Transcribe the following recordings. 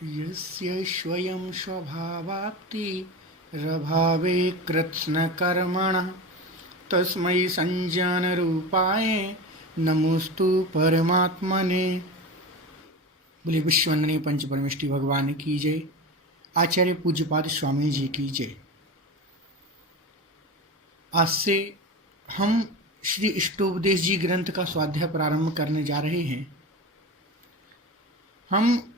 यस्य स्वयं स्वभावाप्तिरभावे कृत्स्नकर्मणः तस्मै संज्ञानरूपाय नमोस्तु परमात्मने। बोले विश्ववंदनीय पंच परमेष्ठी भगवान की जय। आचार्य पूज्यपाद स्वामी जी की जय। आज से हम श्री इष्टोपदेश जी ग्रंथ का स्वाध्याय प्रारंभ करने जा रहे हैं। हम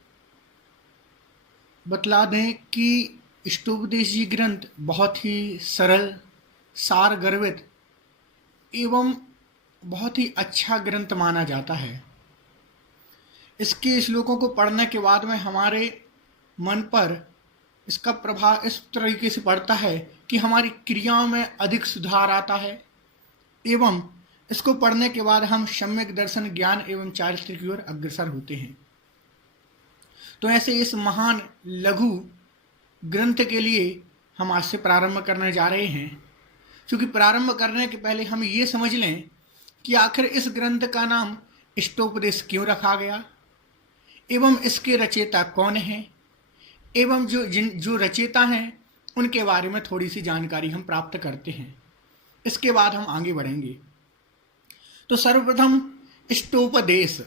बतला दें कि इष्टोपदेश जी ग्रंथ बहुत ही सरल, सार गर्भित एवं बहुत ही अच्छा ग्रंथ माना जाता है। इसके श्लोकों को पढ़ने के बाद में हमारे मन पर इसका प्रभाव इस तरीके से पड़ता है कि हमारी क्रियाओं में अधिक सुधार आता है एवं इसको पढ़ने के बाद हम सम्यक दर्शन, ज्ञान एवं चारित्र्य की ओर अग्रसर होते हैं। तो ऐसे इस महान लघु ग्रंथ के लिए हम आज से प्रारंभ करने जा रहे हैं। क्योंकि प्रारंभ करने के पहले हम ये समझ लें कि आखिर इस ग्रंथ का नाम इष्टोपदेश क्यों रखा गया एवं इसके रचयिता कौन है एवं जो रचयिता हैं उनके बारे में थोड़ी सी जानकारी हम प्राप्त करते हैं। इसके बाद हम आगे बढ़ेंगे। तो सर्वप्रथम इष्टोपदेश,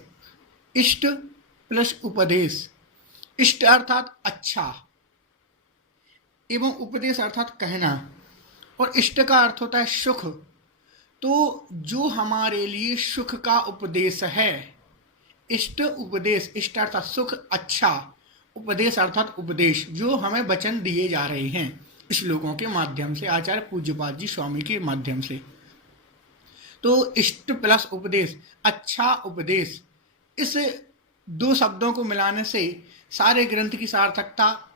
इष्ट प्लस उपदेश। इष्ट अर्थात अच्छा एवं उपदेश अर्थात कहना, और इष्ट का अर्थ होता है सुख। तो जो हमारे लिए सुख का उपदेश है, इष्ट उपदेश। इष्ट अर्थात सुख, अच्छा, उपदेश अर्थात उपदेश, जो हमें वचन दिए जा रहे हैं श्लोकों के माध्यम से, आचार्य पूज्यपाद जी स्वामी के माध्यम से। तो इष्ट प्लस उपदेश, अच्छा उपदेश, इस दो शब्दों को मिलाने से सारे ग्रंथ की सार्थकता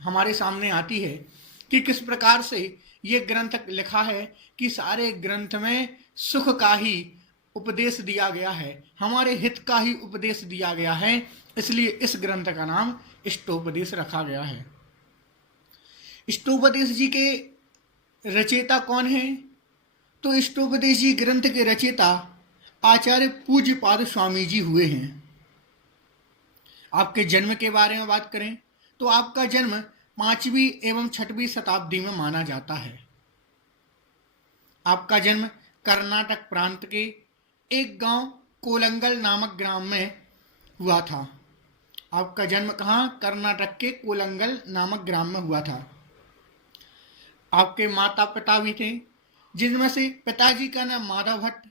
हमारे सामने आती है कि किस प्रकार से ये ग्रंथ लिखा है कि सारे ग्रंथ में सुख का ही उपदेश दिया गया है, हमारे हित का ही उपदेश दिया गया है। इसलिए इस ग्रंथ का नाम इष्टोपदेश रखा गया है। इष्टोपदेश जी के रचयिता कौन है? तो इष्टोपदेश जी ग्रंथ के रचयिता आचार्य पूज्यपाद स्वामी जी हुए हैं। आपके जन्म के बारे में बात करें तो आपका जन्म 5वीं एवं 6वीं शताब्दी में माना जाता है। आपका जन्म कर्नाटक प्रांत के एक गांव कोलंगल नामक ग्राम में हुआ था। आपका जन्म कहाँ? कर्नाटक के कोलंगल नामक ग्राम में हुआ था। आपके माता पिता भी थे, जिनमें से पिताजी का नाम माधव भट्ट,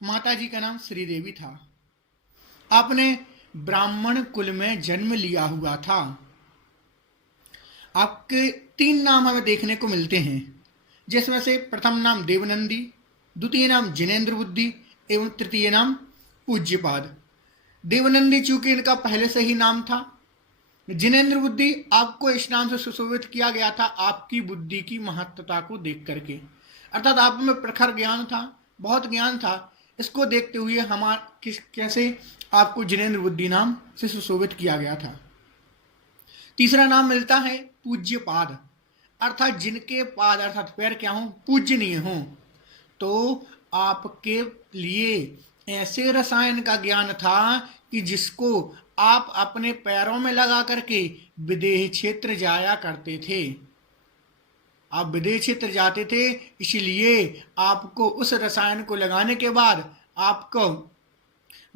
माताजी का नाम श्रीदेवी था। आपने ब्राह्मण कुल में जन्म लिया हुआ था। आपके 3 नाम हमें देखने को मिलते हैं, जिसमें से प्रथम नाम देवनंदी, द्वितीय नाम जिनेन्द्र बुद्धि एवं तृतीय नाम पूज्यपाद। देवनंदी चूंकि इनका पहले से ही नाम था। जिनेन्द्र बुद्धि आपको इस नाम से सुशोभित किया गया था आपकी बुद्धि की महत्ता को देख करके, अर्थात आप में प्रखर ज्ञान था, बहुत ज्ञान था। इसको देखते हुए कैसे आपको जिनेन्द्र बुद्धि नाम से सुशोभित किया गया था। तीसरा नाम मिलता है पूज्यपाद, अर्थात जिनके पाद अर्थात पैर क्या हों? पूजनीय हों। तो आपके लिए ऐसे रसायन का ज्ञान था कि जिसको आप अपने पैरों में लगा करके विदेह क्षेत्र जाया करते थे। आप विदेह क्षेत्र जाते थे, इसलिए आपको उस रसायन को लगाने के बाद आपको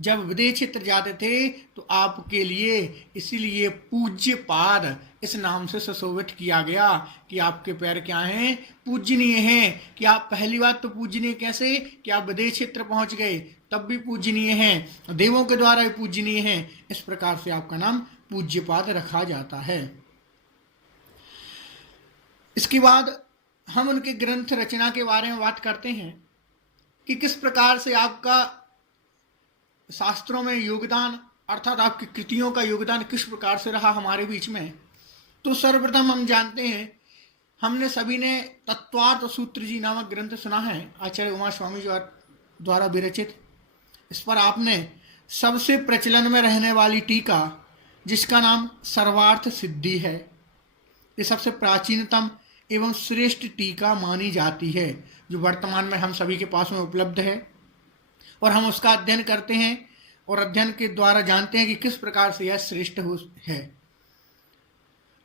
जब विदेह क्षेत्र जाते थे तो आपके लिए इसलिए पूज्यपाद इस नाम से सुशोभित किया गया कि आपके पैर क्या हैं? पूजनीय हैं। कि आप पहली बात तो पूजनीय कैसे कि आप विदेह क्षेत्र पहुंच गए तब भी पूजनीय हैं, देवों के द्वारा भी पूजनीय हैं। इस प्रकार से आपका नाम पूज्यपाद रखा जाता है। इसके बाद हम उनके ग्रंथ रचना के बारे में बात करते हैं कि किस प्रकार से आपका शास्त्रों में योगदान अर्थात आपकी कृतियों का योगदान किस प्रकार से रहा हमारे बीच में। तो सर्वप्रथम हम जानते हैं, हमने सभी ने तत्वार्थ सूत्र जी नामक ग्रंथ सुना है, आचार्य उमा स्वामी जी द्वारा विरचित। इस पर आपने सबसे प्रचलन में रहने वाली टीका, जिसका नाम सर्वार्थ सिद्धि है, ये सबसे प्राचीनतम एवं श्रेष्ठ टीका मानी जाती है, जो वर्तमान में हम सभी के पास में उपलब्ध है। और हम उसका अध्ययन करते हैं और अध्ययन के द्वारा जानते हैं कि किस प्रकार से यह श्रेष्ठ है।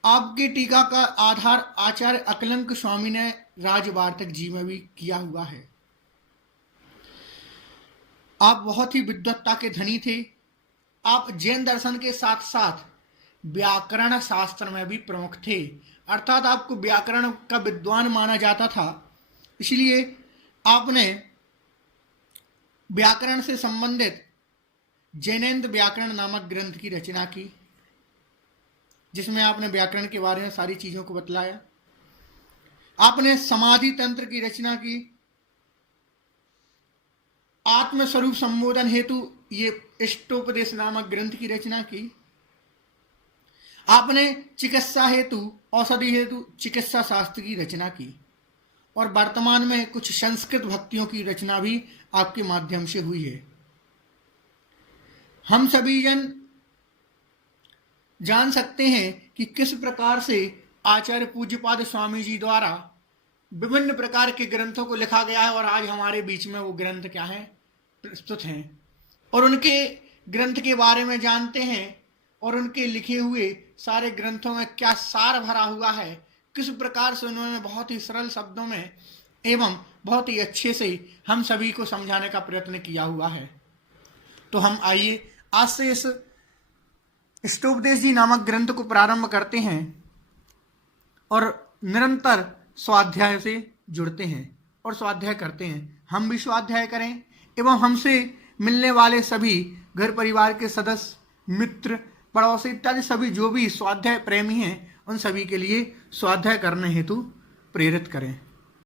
आपके टीका का आधार आचार्य अकलंक स्वामी ने राजवार्तक जी में भी किया हुआ है। आप बहुत ही विद्वत्ता के धनी थे। आप जैन दर्शन के साथ साथ व्याकरण शास्त्र में भी प्रमुख थे, अर्थात आपको व्याकरण का विद्वान माना जाता था। इसलिए आपने व्याकरण से संबंधित जैनेन्द्र व्याकरण नामक ग्रंथ की रचना की, जिसमें आपने व्याकरण के बारे में सारी चीजों को बतलाया। आपने समाधि तंत्र की रचना की। आत्मस्वरूप संबोधन हेतु ये इष्टोपदेश नामक ग्रंथ की रचना की। आपने चिकित्सा हेतु, औषधि हेतु चिकित्सा शास्त्र की रचना की, और वर्तमान में कुछ संस्कृत भक्तियों की रचना भी आपके माध्यम से हुई है। हम सभी जन जान सकते हैं कि किस प्रकार से आचार्य पूज्यपाद स्वामी जी द्वारा विभिन्न प्रकार के ग्रंथों को लिखा गया है, और आज हमारे बीच में वो ग्रंथ क्या है, प्रस्तुत हैं, और उनके ग्रंथ के बारे में जानते हैं, और उनके लिखे हुए सारे ग्रंथों में क्या सार भरा हुआ है, किस प्रकार से उन्होंने बहुत ही सरल शब्दों में एवं बहुत ही अच्छे से हम सभी को समझाने का प्रयत्न किया हुआ है। तो हम आइए आज से इस इष्टोपदेश जी नामक ग्रंथ को प्रारंभ करते हैं और निरंतर स्वाध्याय से जुड़ते हैं और स्वाध्याय करते हैं। हम भी स्वाध्याय करें एवं हमसे मिलने वाले सभी घर परिवार के सदस्य, मित्र, पड़ोसी इत्यादि सभी जो भी स्वाध्याय प्रेमी हैं, उन सभी के लिए स्वाध्याय करने हेतु प्रेरित करें।